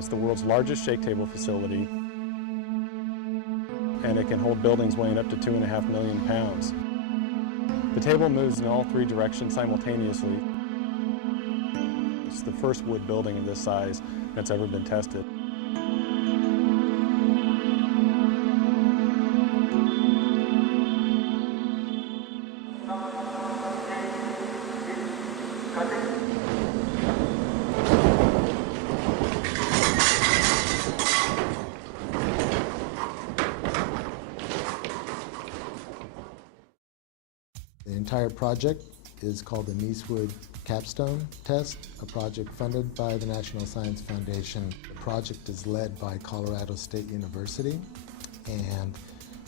It's the world's largest shake table facility, and it can hold buildings weighing up to 2.5 million pounds. The table moves in all 3 directions simultaneously. It's the first wood building of this size that's ever been tested. The entire project is called the Niecewood Capstone Test, a project funded by the National Science Foundation. The project is led by Colorado State University, and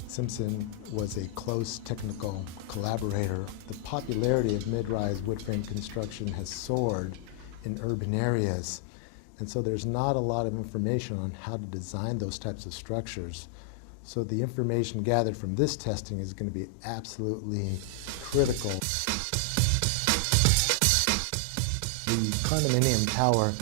Simpson was a close technical collaborator. The popularity of mid-rise wood frame construction has soared in urban areas, and so there's not a lot of information on how to design those types of structures. So the information gathered from this testing is going to be absolutely critical. The condominium tower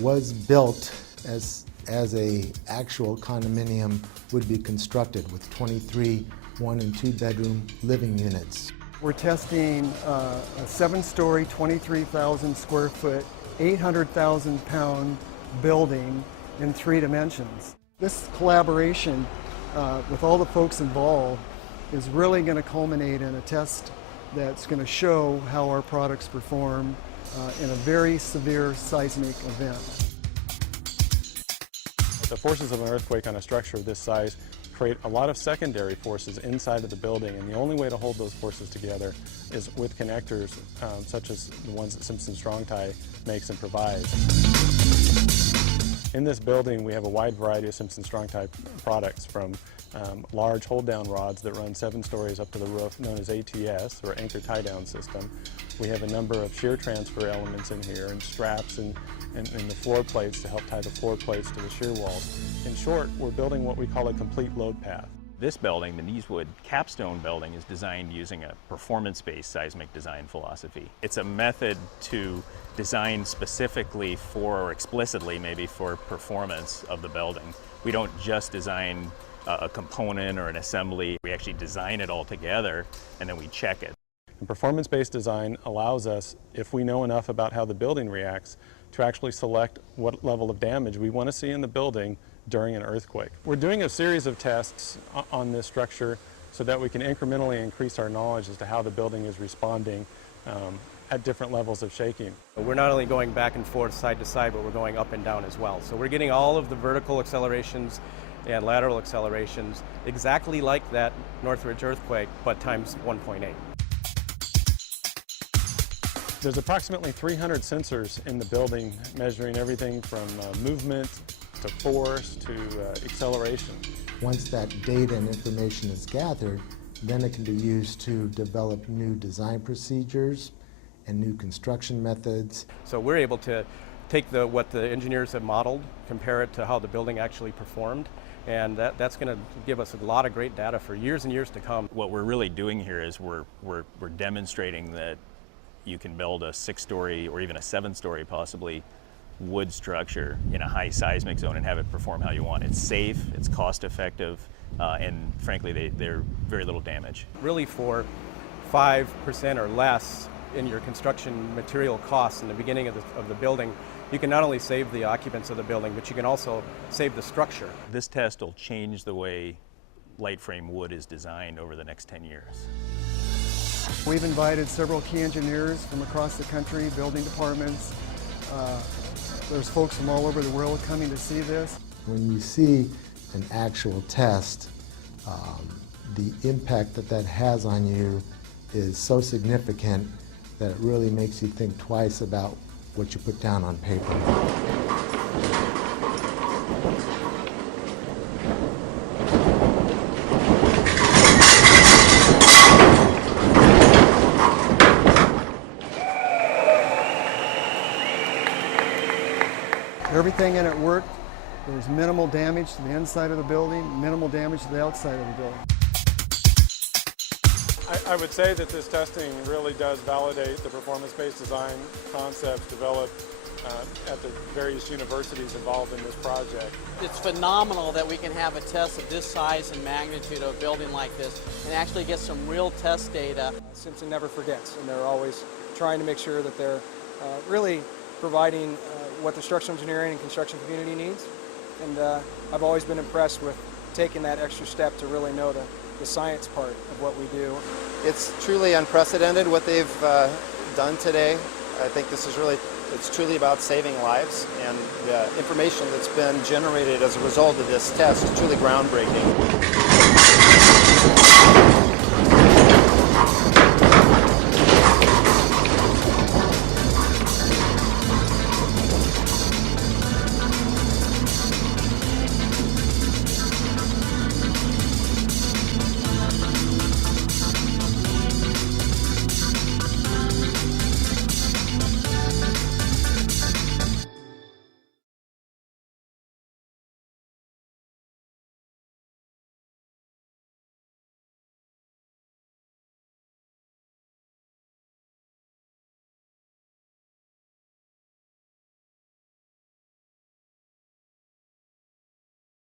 was built as a actual condominium would be constructed with 23 1- and 2-bedroom living units. We're testing a 7-story, 23,000 square foot, 800,000 pound building in 3 dimensions. This collaboration with all the folks involved is really going to culminate in a test that's going to show how our products perform in a very severe seismic event. The forces of an earthquake on a structure of this size create a lot of secondary forces inside of the building, and the only way to hold those forces together is with connectors such as the ones that Simpson Strong Tie makes and provides. In this building, we have a wide variety of Simpson Strong Tie products, from large hold-down rods that run 7 stories up to the roof, known as ATS, or anchor tie-down system. We have a number of shear transfer elements in here, and straps and the floor plates to help tie the floor plates to the shear walls. In short, we're building what we call a complete load path. This building, the Niecewood Capstone building, is designed using a performance-based seismic design philosophy. It's a method to design specifically for, or explicitly maybe, for performance of the building. We don't just design a component or an assembly. We actually design it all together, and then we check it. And performance-based design allows us, if we know enough about how the building reacts, to actually select what level of damage we want to see in the building during an earthquake. We're doing a series of tests on this structure so that we can incrementally increase our knowledge as to how the building is responding at different levels of shaking. We're not only going back and forth, side to side, but we're going up and down as well. So we're getting all of the vertical accelerations and lateral accelerations exactly like that Northridge earthquake, but times 1.8. There's approximately 300 sensors in the building, measuring everything from movement to force to acceleration. Once that data and information is gathered, then it can be used to develop new design procedures and new construction methods. So we're able to take what the engineers have modeled, compare it to how the building actually performed, and that's going to give us a lot of great data for years and years to come. What we're really doing here is we're demonstrating that you can build a 6-story or even a 7-story possibly wood structure in a high seismic zone and have it perform how you want. It's safe, it's cost effective, and frankly they're very little damage. Really, for 5% or less in your construction material costs in the beginning of the building, you can not only save the occupants of the building, but you can also save the structure. This test will change the way light frame wood is designed over the next 10 years. We've invited several key engineers from across the country, building departments. There's folks from all over the world coming to see this. When you see an actual test, the impact that has on you is so significant that it really makes you think twice about what you put down on paper. Everything in it worked. There was minimal damage to the inside of the building, minimal damage to the outside of the building. I would say that this testing really does validate the performance-based design concepts developed at the various universities involved in this project. It's phenomenal that we can have a test of this size and magnitude of a building like this and actually get some real test data. Simpson never forgets, and they're always trying to make sure that they're really providing what the structural engineering and construction community needs. And I've always been impressed with taking that extra step to really know the science part of what we do. It's truly unprecedented what they've done today. I think this is it's truly about saving lives, and the information that's been generated as a result of this test is truly groundbreaking.